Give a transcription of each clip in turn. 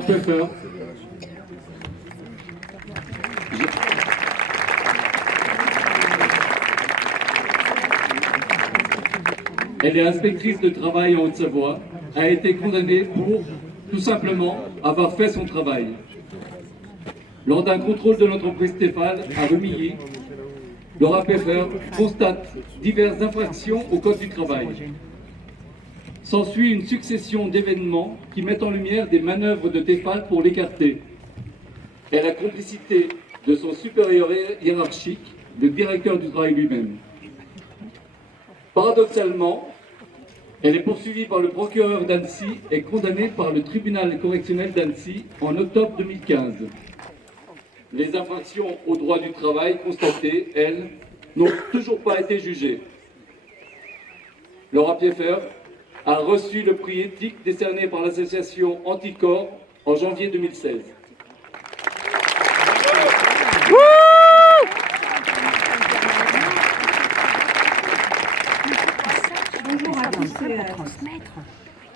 Pfeffer. Elle est inspectrice de travail en Haute-Savoie, a été condamnée pour, tout simplement, avoir fait son travail. Lors d'un contrôle de l'entreprise Stéphane à Remilly, Laura Pfeffer constate diverses infractions au Code du travail. S'ensuit une succession d'événements qui mettent en lumière des manœuvres de Tefal pour l'écarter. Et la complicité de son supérieur hiérarchique, le directeur du travail lui-même. Paradoxalement, elle est poursuivie par le procureur d'Annecy et condamnée par le tribunal correctionnel d'Annecy en octobre 2015. Les infractions au droit du travail constatées, elles, n'ont toujours pas été jugées. Laura Pfeffer a reçu le prix éthique décerné par l'association Anticorps en janvier 2016. Bonjour à tous et à toutes.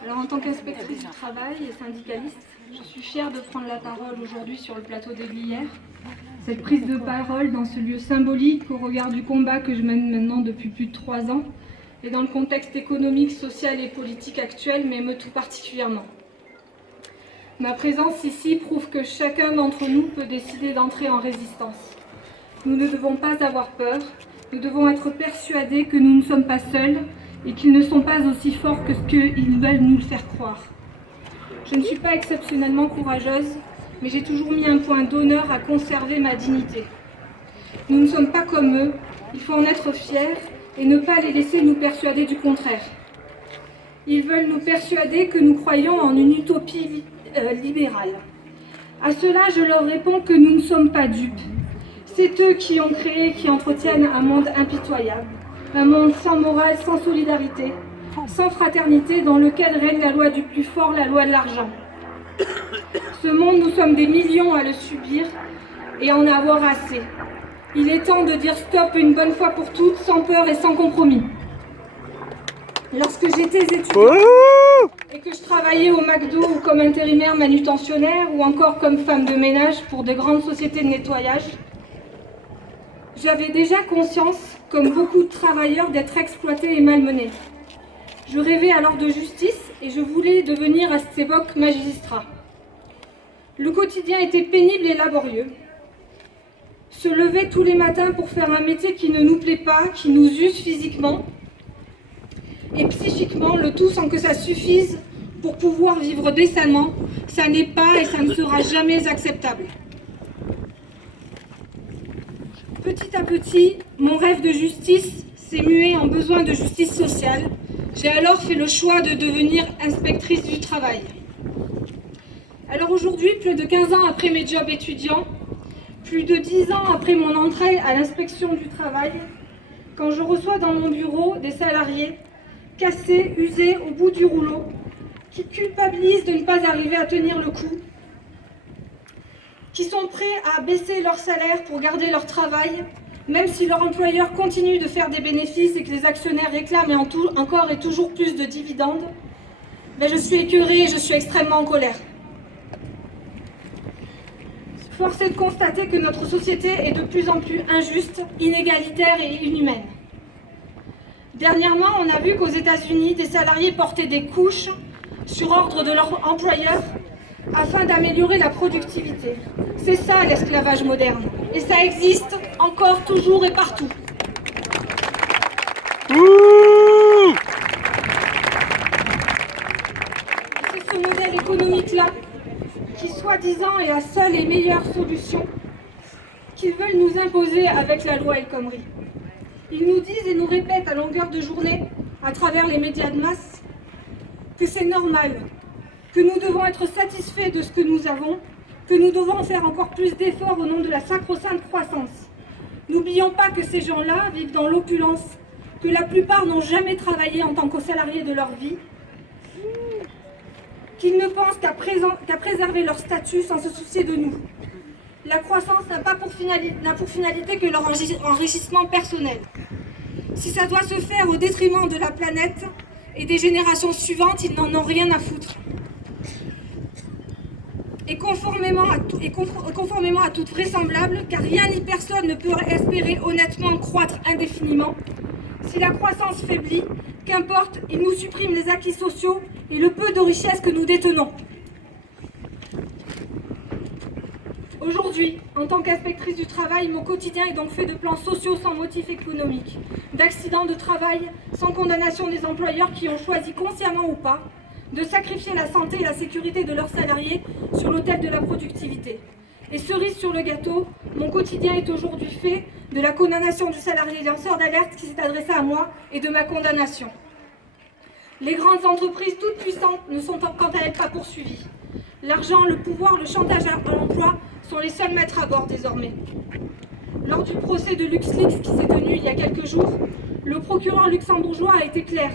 Alors, en tant qu'inspectrice du travail et syndicaliste, je suis fière de prendre la parole aujourd'hui sur le plateau des Glières. Cette prise de parole dans ce lieu symbolique au regard du combat que je mène maintenant depuis plus de 3 ans et dans le contexte économique, social et politique actuel m'émeut tout particulièrement. Ma présence ici prouve que chacun d'entre nous peut décider d'entrer en résistance. Nous ne devons pas avoir peur, nous devons être persuadés que nous ne sommes pas seuls et qu'ils ne sont pas aussi forts que ce qu'ils veulent nous le faire croire. Je ne suis pas exceptionnellement courageuse, mais j'ai toujours mis un point d'honneur à conserver ma dignité. Nous ne sommes pas comme eux, il faut en être fiers et ne pas les laisser nous persuader du contraire. Ils veulent nous persuader que nous croyons en une utopie libérale. À cela, je leur réponds que nous ne sommes pas dupes. C'est eux qui ont créé, qui entretiennent un monde impitoyable, un monde sans morale, sans solidarité, sans fraternité, dans lequel règne la loi du plus fort, la loi de l'argent. Ce monde, nous sommes des millions à le subir et en avoir assez. Il est temps de dire stop une bonne fois pour toutes, sans peur et sans compromis. Lorsque j'étais étudiante et que je travaillais au McDo ou comme intérimaire manutentionnaire ou encore comme femme de ménage pour de grandes sociétés de nettoyage, j'avais déjà conscience, comme beaucoup de travailleurs, d'être exploités et malmenés. Je rêvais alors de justice et je voulais devenir à cette époque magistrat. Le quotidien était pénible et laborieux. Se lever tous les matins pour faire un métier qui ne nous plaît pas, qui nous use physiquement et psychiquement, le tout sans que ça suffise pour pouvoir vivre décemment, ça n'est pas et ça ne sera jamais acceptable. Petit à petit, mon rêve de justice s'est mué en besoin de justice sociale. J'ai alors fait le choix de devenir inspectrice du travail. Alors aujourd'hui, plus de 15 ans après mes jobs étudiants, plus de 10 ans après mon entrée à l'inspection du travail, quand je reçois dans mon bureau des salariés cassés, usés, au bout du rouleau, qui culpabilisent de ne pas arriver à tenir le coup, qui sont prêts à baisser leur salaire pour garder leur travail, même si leur employeur continue de faire des bénéfices et que les actionnaires réclament encore et toujours plus de dividendes, je suis écœurée et je suis extrêmement en colère. Force est de constater que notre société est de plus en plus injuste, inégalitaire et inhumaine. Dernièrement, on a vu qu'aux États-Unis, des salariés portaient des couches sur ordre de leur employeur afin d'améliorer la productivité. C'est ça l'esclavage moderne. Et ça existe encore, toujours et partout. C'est ce modèle économique-là qui, soi-disant, est la seule et meilleure solution qu'ils veulent nous imposer avec la loi El Khomri. Ils nous disent et nous répètent à longueur de journée, à travers les médias de masse, que c'est normal, que nous devons être satisfaits de ce que nous avons, que nous devons faire encore plus d'efforts au nom de la sacro-sainte croissance. N'oublions pas que ces gens-là vivent dans l'opulence, que la plupart n'ont jamais travaillé en tant que salariés de leur vie, qu'ils ne pensent qu'à préserver leur statut sans se soucier de nous. La croissance n'a pour finalité que leur enrichissement personnel. Si ça doit se faire au détriment de la planète et des générations suivantes, ils n'en ont rien à foutre. Et conformément à toute vraisemblance, car rien ni personne ne peut espérer honnêtement croître indéfiniment, si la croissance faiblit, qu'importe, il nous supprime les acquis sociaux et le peu de richesse que nous détenons. Aujourd'hui, en tant qu'inspectrice du travail, mon quotidien est donc fait de plans sociaux sans motif économique, d'accidents de travail sans condamnation des employeurs qui ont choisi consciemment ou pas de sacrifier la santé et la sécurité de leurs salariés sur l'autel de la productivité. Et cerise sur le gâteau, mon quotidien est aujourd'hui fait de la condamnation du salarié lanceur d'alerte qui s'est adressé à moi et de ma condamnation. Les grandes entreprises toutes puissantes ne sont quant à elles pas poursuivies. L'argent, le pouvoir, le chantage à l'emploi sont les seuls maîtres à bord désormais. Lors du procès de LuxLeaks qui s'est tenu il y a quelques jours, le procureur luxembourgeois a été clair.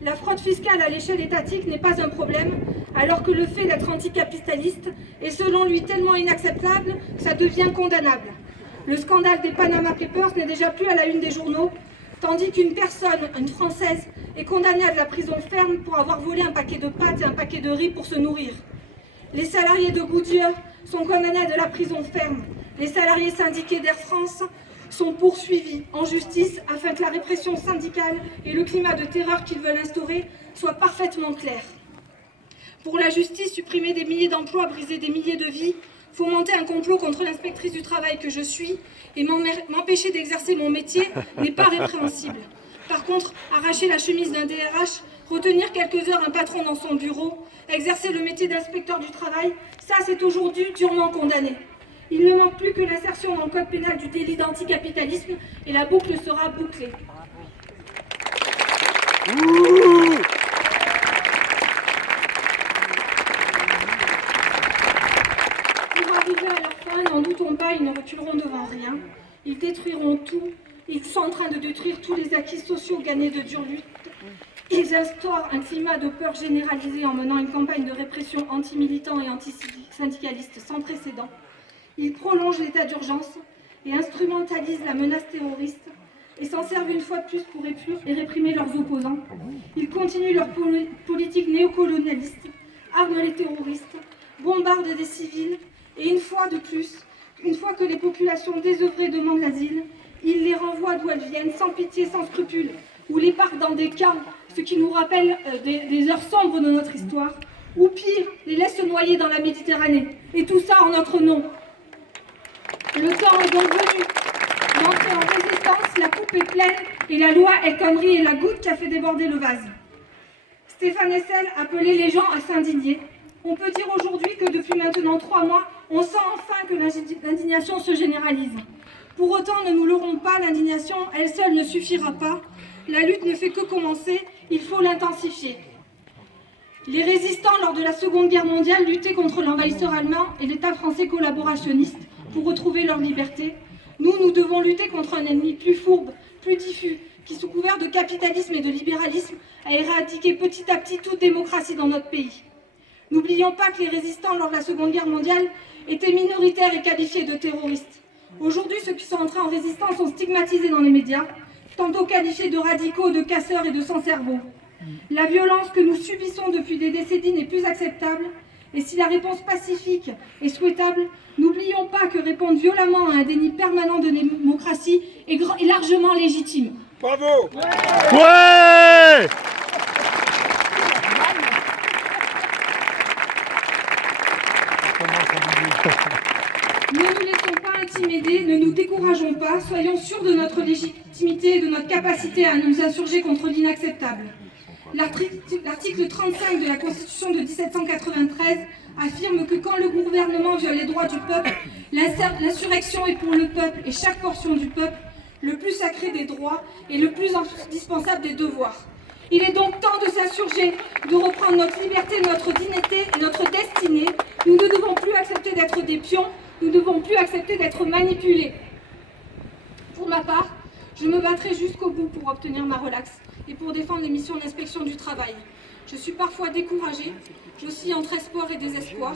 La fraude fiscale à l'échelle étatique n'est pas un problème, alors que le fait d'être anticapitaliste est selon lui tellement inacceptable que ça devient condamnable. Le scandale des Panama Papers n'est déjà plus à la une des journaux, tandis qu'une personne, une Française, est condamnée à de la prison ferme pour avoir volé un paquet de pâtes et un paquet de riz pour se nourrir. Les salariés de Goodyear sont condamnés à de la prison ferme. Les salariés syndiqués d'Air France sont poursuivis en justice afin que la répression syndicale et le climat de terreur qu'ils veulent instaurer soient parfaitement clairs. Pour la justice, supprimer des milliers d'emplois, briser des milliers de vies, fomenter un complot contre l'inspectrice du travail que je suis et m'empêcher d'exercer mon métier n'est pas répréhensible. Par contre, arracher la chemise d'un DRH, retenir quelques heures un patron dans son bureau, exercer le métier d'inspecteur du travail, ça c'est aujourd'hui durement condamné. Il ne manque plus que l'insertion dans le code pénal du délit d'anticapitalisme et la boucle sera bouclée. Pour arriver à leur fin, n'en doutons pas, ils ne reculeront devant rien. Ils détruiront tout. Ils sont en train de détruire tous les acquis sociaux gagnés de dure lutte. Ils instaurent un climat de peur généralisé en menant une campagne de répression anti-militants et anti-syndicalistes sans précédent. Ils prolongent l'état d'urgence et instrumentalisent la menace terroriste et s'en servent une fois de plus pour réprimer leurs opposants. Ils continuent leur politique néocolonialiste, arment les terroristes, bombardent des civils et une fois de plus, une fois que les populations désœuvrées demandent l'asile, ils les renvoient d'où elles viennent, sans pitié, sans scrupule, ou les parquent dans des camps, ce qui nous rappelle des heures sombres de notre histoire, ou pire, les laissent se noyer dans la Méditerranée. Et tout ça en notre nom. Le temps est donc venu d'entrer en résistance, la coupe est pleine, et la loi El Khomri est la goutte qui a fait déborder le vase. Stéphane Hessel appelait les gens à s'indigner. On peut dire aujourd'hui que depuis maintenant 3 mois, on sent enfin que l'indignation se généralise. Pour autant, ne nous leurrons pas, l'indignation, elle seule, ne suffira pas. La lutte ne fait que commencer, il faut l'intensifier. Les résistants, lors de la Seconde Guerre mondiale, luttaient contre l'envahisseur allemand et l'État français collaborationniste pour retrouver leur liberté. Nous devons lutter contre un ennemi plus fourbe, plus diffus, qui, sous couvert de capitalisme et de libéralisme, a éradiqué petit à petit toute démocratie dans notre pays. N'oublions pas que les résistants, lors de la Seconde Guerre mondiale, étaient minoritaires et qualifiés de terroristes. Aujourd'hui, ceux qui sont entrés en résistance sont stigmatisés dans les médias, tantôt qualifiés de radicaux, de casseurs et de sans-cerveau. La violence que nous subissons depuis des décennies n'est plus acceptable, et si la réponse pacifique est souhaitable, n'oublions pas que répondre violemment à un déni permanent de démocratie est largement légitime. Bravo! Ouais! Ne nous laissons pas intimider, ne nous décourageons pas, soyons sûrs de notre légitimité et de notre capacité à nous insurger contre l'inacceptable. L'article 35 de la Constitution de 1793 affirme que quand le gouvernement viole les droits du peuple, l'insurrection est pour le peuple et chaque portion du peuple le plus sacré des droits et le plus indispensable des devoirs. Il est donc temps de s'insurger, de reprendre notre liberté, notre dignité et notre destinée. Nous ne devons plus accepter d'être des pions, nous ne devons plus accepter d'être manipulés. Pour ma part, je me battrai jusqu'au bout pour obtenir ma relaxe et pour défendre les missions d'inspection du travail. Je suis parfois découragée, j'oscille entre espoir et désespoir.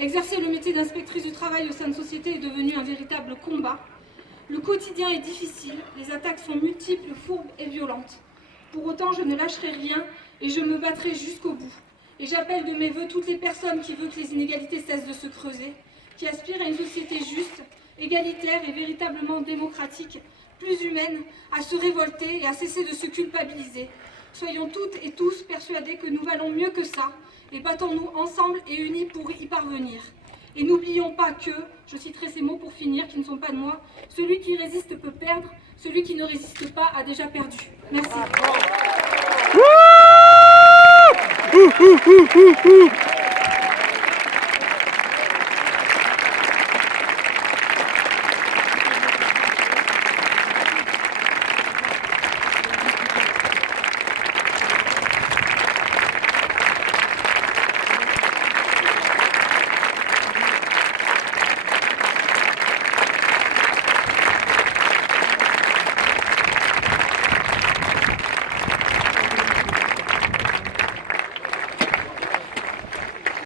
Exercer le métier d'inspectrice du travail au sein de société est devenu un véritable combat. Le quotidien est difficile, les attaques sont multiples, fourbes et violentes. Pour autant, je ne lâcherai rien et je me battrai jusqu'au bout. Et j'appelle de mes vœux toutes les personnes qui veulent que les inégalités cessent de se creuser, qui aspirent à une société juste, égalitaire et véritablement démocratique, plus humaine, à se révolter et à cesser de se culpabiliser. Soyons toutes et tous persuadés que nous valons mieux que ça, et battons-nous ensemble et unis pour y parvenir. Et n'oublions pas que, je citerai ces mots pour finir, qui ne sont pas de moi, celui qui résiste peut perdre, celui qui ne résiste pas a déjà perdu. Merci.